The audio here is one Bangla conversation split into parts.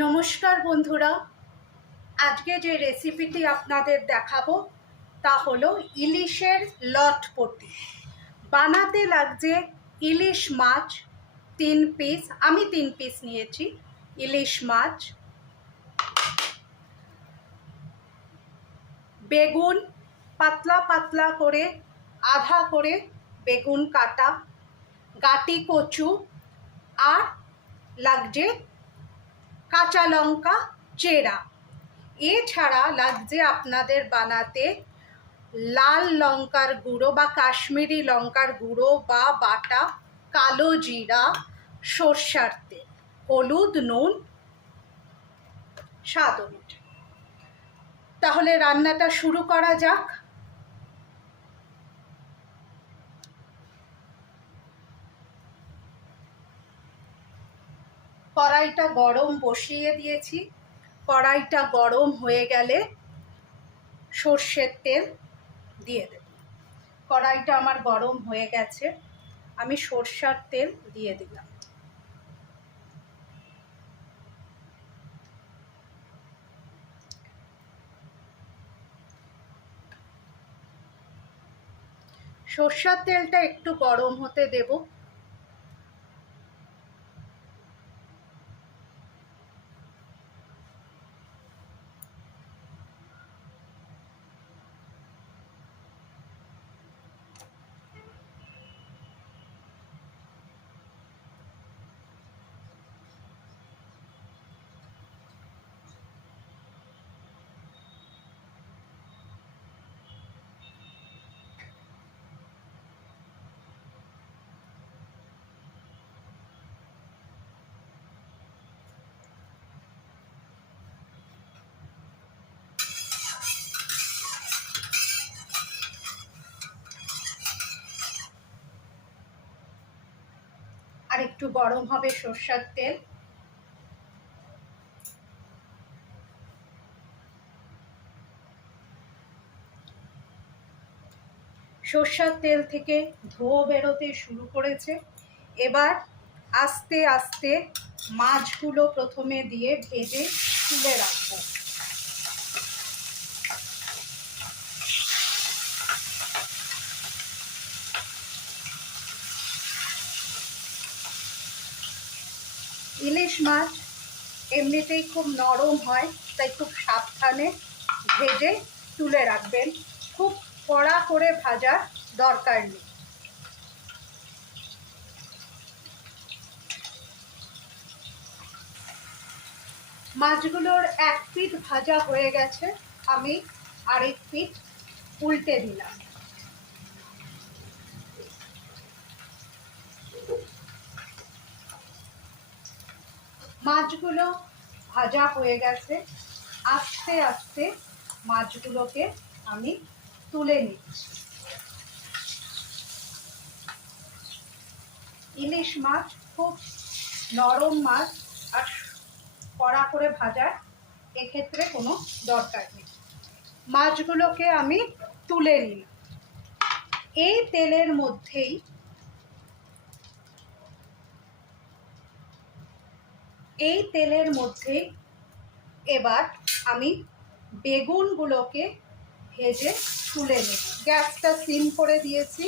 নমস্কার বন্ধুরা, আজকে যে রেসিপিটি আপনাদের দেখাবো তা হলো ইলিশের লটপটি। বানাতে লাগছে ইলিশ মাছ 3 পিস, আমি 3 পিস নিয়েছি ইলিশ মাছ, বেগুন পাতলা পাতলা করে আধা করে বেগুন কাটা, গাটি কচু, আর লাগছে কাঁচা লঙ্কা চেরা। এছাড়া লাগছে আপনাদের বানাতে লাল লঙ্কার গুঁড়ো বা কাশ্মীরি লঙ্কার গুঁড়ো বা বাটা, কালো জিরা, সর্ষার তেল, হলুদ, নুন, স্বাদ অনুযায়ী। তাহলে রান্নাটা শুরু করা যাক। কড়াইটা গরম বসিয়ে দিয়েছি। কড়াইটা গরম হয়ে গেলে সর্ষের তেল দিয়ে দেব। কড়াইটা আমার গরম হয়ে গেছে, আমি সর্ষের তেল দিয়ে দিলাম। সর্ষের তেলটা একটু গরম হতে দেব। আর একটু গরম হবে সর্ষের তেল। সর্ষের তেল থেকে ধোঁয়া বেরোতে শুরু করেছে। এবার আস্তে আস্তে মাছগুলো প্রথমে দিয়ে ভেজে তুলে রাখবো। ইলিশ মাছ এমনিতেই খুব নরম হয়, তাই খুব সাবধানে ভেজে তুলে রাখবেন। খুব কড়া করে ভাজার দরকার নেই। মাছগুলোর এক পিঠ ভাজা হয়ে গেছে, আমি আরেক পিঠ উল্টে দিলাম। মাছগুলো ভাজা হয়ে গেছে, আস্তে আস্তে মাছগুলোকে আমি তুলে নিচ্ছি। ইলিশ মাছ খুব নরম মাছ, আর কড়া করে ভাজার এক্ষেত্রে কোনো দরকার নেই। মাছগুলোকে আমি তুলে নিলাম। এই তেলের মধ্যেই এবার আমি বেগুনগুলোকে ভেজে তুলে নেব। গ্যাসটা সিম করে দিয়েছি।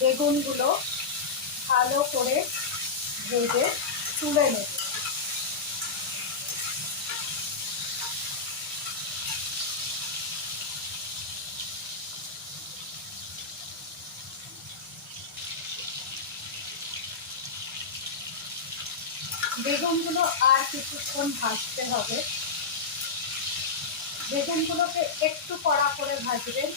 বেগুনগুলো ভালো করে ভেজে তুলে নেব। বেগুনগুলো আর কিছুক্ষণ ভাজতে হবে। বেগুনগুলোকে একটু কড়া করে ভাজবেন।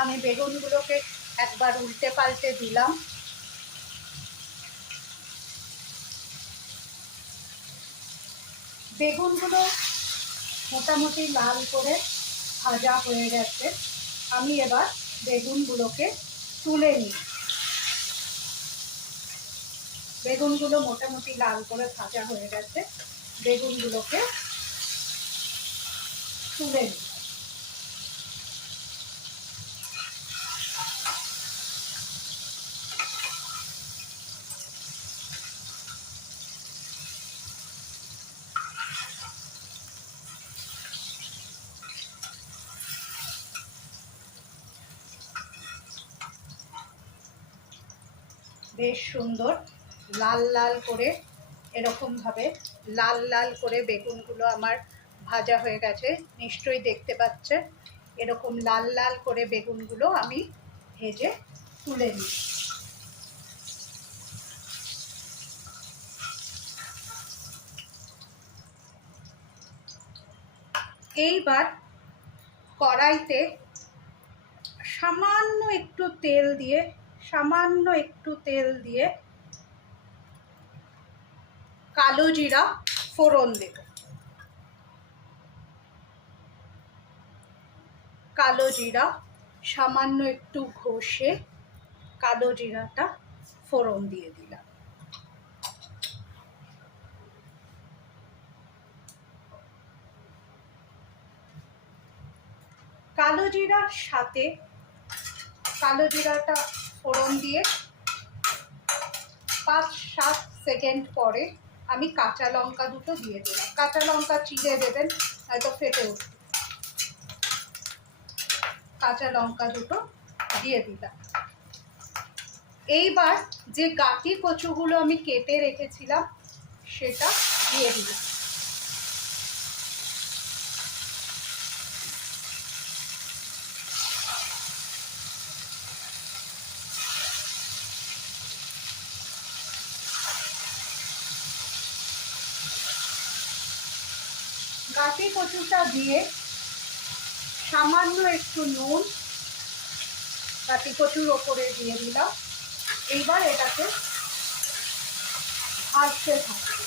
আমি বেগুনগুলোকে একবার উল্টে পাল্টে দিলাম। বেগুনগুলো মোটামুটি লাল করে ভাজা হয়ে গেছে। আমি এবার বেগুনগুলোকে তুলে নিই। বেগুনগুলো মোটামুটি লাল করে ভাজা হয়ে গেছে, বেগুনগুলোকে তুলে নিই। বেশ সুন্দর লাল লাল করে, এরকমভাবে লাল লাল করে বেগুনগুলো আমার ভাজা হয়ে গেছে, নিশ্চয়ই দেখতে পাচ্ছেন। এরকম লাল লাল করে বেগুনগুলো আমি ভেজে তুলে নিই। এইবার কড়াইতে সামান্য একটু তেল দিয়ে কালো জিরা ফোড়ন দেব। কালো জিরা সামান্য একটু ঘষে কালো জিরাটা ফোড়ন দিয়ে দিলাম। কালো জিরার সাথে কালো জিরাটা ফোড়ন দিয়ে 5-7 সেকেন্ড পরে আমি কাঁচা লঙ্কা দুটো দিয়ে দিলাম। কাঁচা লঙ্কা চিড়ে দেবেন, হয়তো ফেটে উঠবে। কাঁচা লঙ্কা দুটো দিয়ে দিলাম। এইবার যে গাঁটি কচুগুলো আমি কেটে রেখেছিলাম সেটা দিয়ে দিলাম। গাঁটি কচুটা দিয়ে সামান্য একটু নুন গাঁটি কচুর ওপরে দিয়ে দিলাম। এইবার এটাকে ভাজতে থাকবে।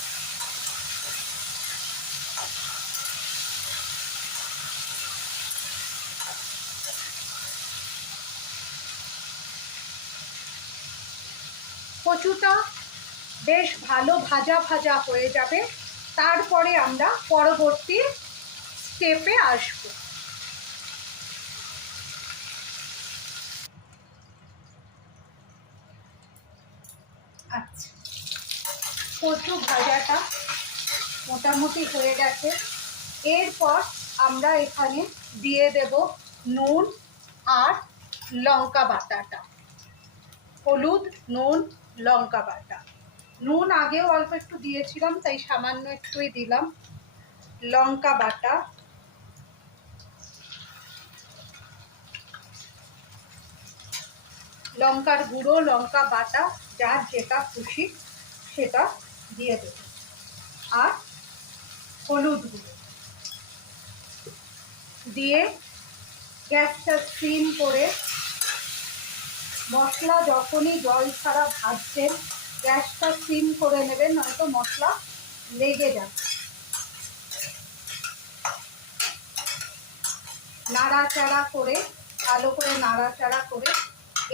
কচুটা বেশ ভালো ভাজা ভাজা হয়ে যাবে, তারপরে আমরা পরবর্তী স্টেপে আসব। আচ্ছা, কচু ভাজাটা মোটামুটি হয়ে গেছে। এরপর আমরা এখানে দিয়ে দেব নুন আর লঙ্কা বাটাটা। হলুদ, নুন, লঙ্কা বাটা। নুন আগেও অল্প একটু দিয়েছিলাম, তাই সামান্য একটুই দিলাম। লঙ্কা বাটা, লঙ্কার গুঁড়ো, লঙ্কা বাটা, যার যেটা খুশি সেটা দিয়ে দেব। আর হলুদ গুঁড়ো দিয়ে গ্যাসটা সিম করে, মশলা যখনই জল ছাড়া ভাজছেন গ্যাসটা সিম করে নেবেন, নয়তো মশলা লেগে যাবে। নাড়াচাড়া করে, ভালো করে নাড়াচাড়া করে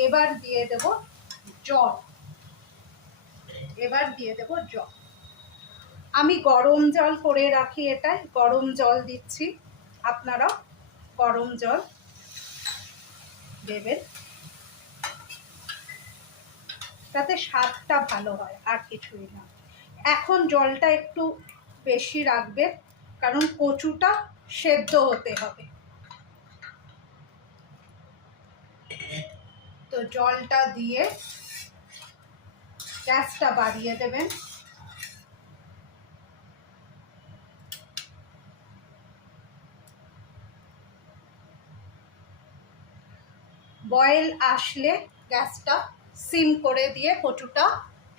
এবার দিয়ে দেব জল। আমি গরম জল করে রাখি, এটাই গরম জল দিচ্ছি। আপনারা গরম জল দেবেন, তাতে স্বাদটা ভালো হয়, আর কিছুই না। এখন জলটা একটু বেশি রাখবে, কারণ কচুটা সেদ্ধ হতে হবে। তো জলটা দিয়ে গ্যাসটা বাড়িয়ে দেবেন। বয়েল আসলে গ্যাসটা সিম করে দিয়ে কচুটা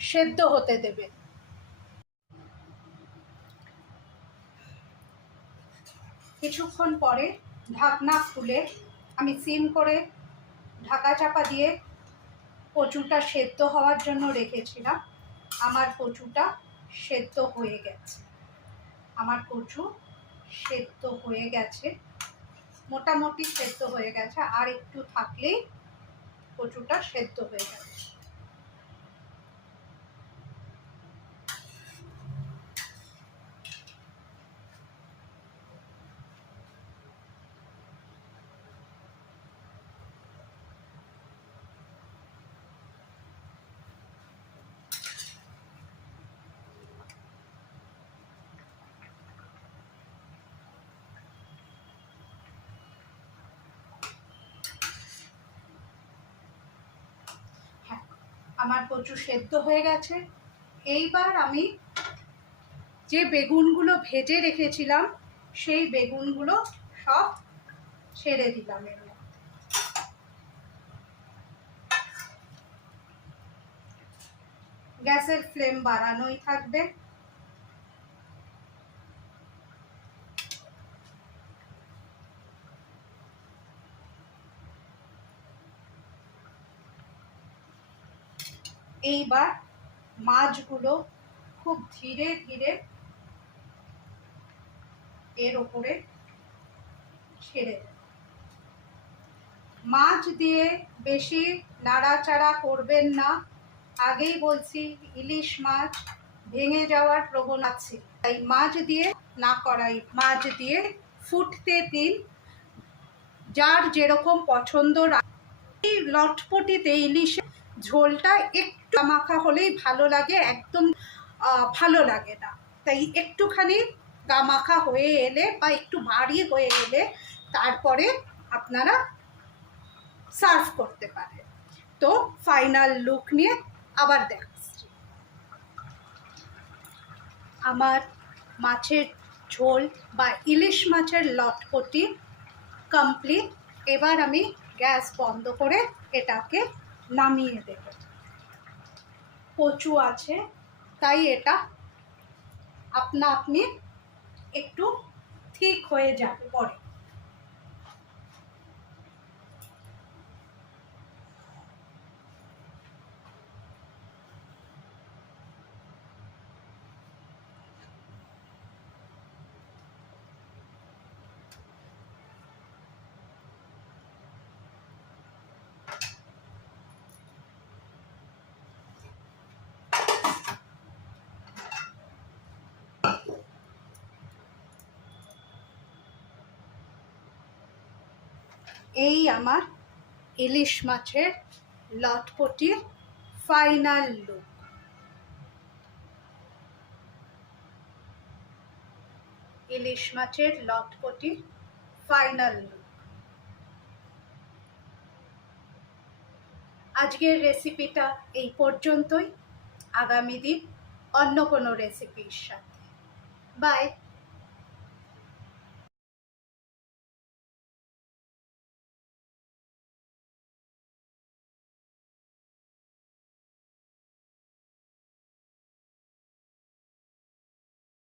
সেদ্ধ হতে দেবেন। কিছুক্ষণ পরে ঢাকনা খুলে আমি সিম করে ঢাকা চাপা দিয়ে কচুটা সেদ্ধ হওয়ার জন্য রেখেছিলাম। আমার কচুটা সেদ্ধ হয়ে গেছে। আমার কচু সেদ্ধ হয়ে গেছে, মোটামুটি সেদ্ধ হয়ে গেছে, আর একটু থাকলেই কচুটা সেদ্ধ হয়ে যাবে। আমার কচু সেদ্ধ হয়ে গেছে। এইবার আমি যে বেগুনগুলো ভেজে রেখেছিলাম সেই বেগুনগুলো সব ছেড়ে দিলাম এর মধ্যে। গ্যাসের ফ্লেম বাড়ানোই থাকবে। এইবার মাছগুলো খুব ধীরে ধীরে এর ওপরে ছেড়ে দেব। মাছ দিয়ে বেশি নাড়াচাড়া করবেন না, আগেই বলছি ইলিশ মাছ ভেঙে যাওয়ার প্রবণতা আছে, তাই মাছ দিয়ে না করাই, মাছ দিয়ে ফুটতে দিন, যার যেরকম পছন্দ। এই লটপটিতে ইলিশের ঝোলটা একটু মাখা হলেই ভালো লাগে, একদম ভালো লাগে না, তাই একটুখানি গামাখা হয়ে এলে বা একটু ভারী হয়ে এলে তারপরে আপনারা সার্ভ করতে পারেন। তো ফাইনাল লুক নিয়ে আবার দেখাচ্ছি। আমার মাছের ঝোল বা ইলিশ মাছের লটপটি কমপ্লিট। এবার আমি গ্যাস বন্ধ করে এটাকে নামিয়ে দেব। কচু আছে তাই এটা আপনা আপনি একটু ঠিক হয়ে যাবে পরে। এই আমার ইলিশ মাছের লটপটির ফাইনাল লুক। ইলিশ মাছের লটপটির ফাইনাল লুক। আজকের রেসিপিটা এই পর্যন্তই। আগামী দিন অন্য কোনো রেসিপির সাথে। বাই।